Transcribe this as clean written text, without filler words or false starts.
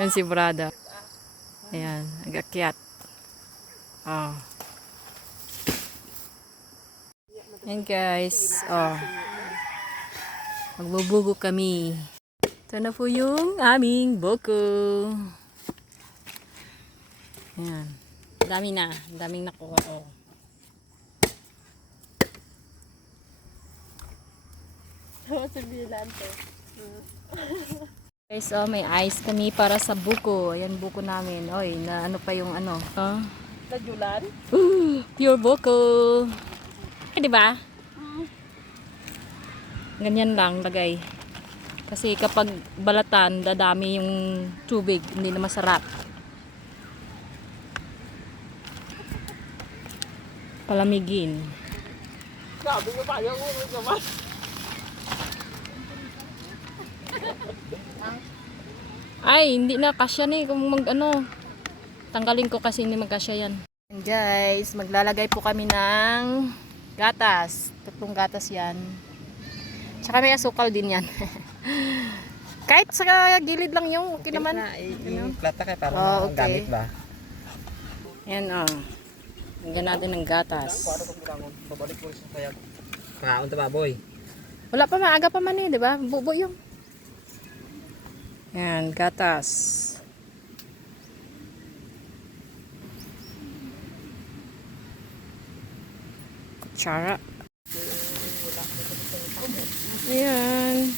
Yan si Brada. Ayan, nag-akyat. Oh. Ayan guys. Oh. Magbubugo kami. Ito na po yung aming buko. Ayan. Dami na. Daming nakuha. Oh. Guys, oh, may ice kami para sa buko. Ayan buko namin. Oy, na ano pa yung ano. Najulan? Pure buko. Eh, di ba? Ganyan lang lagay. Kasi kapag balatan, dadami yung tubig. Hindi na masarap. Palamigin. Sabi ko pa yung naman. Ay, hindi na kasya ni kung mag ano. Tanggalin ko kasi hindi magkasya yan. And guys, maglalagay po kami ng gatas. 3 gatas yan. Tsaka may asukal din yan. Kahit sa gilid lang yung okay naman. Yung plata kay para Oh, okay. gamit ba? Yan oh. Lagyan natin ng gatas. Paano kung kailangan babalik mo sa kaya? Pangaon ta baboy. Wala pa, maaga pa man eh, di ba? Bubo yung. Yan, gatas. Kutsara. Ayan.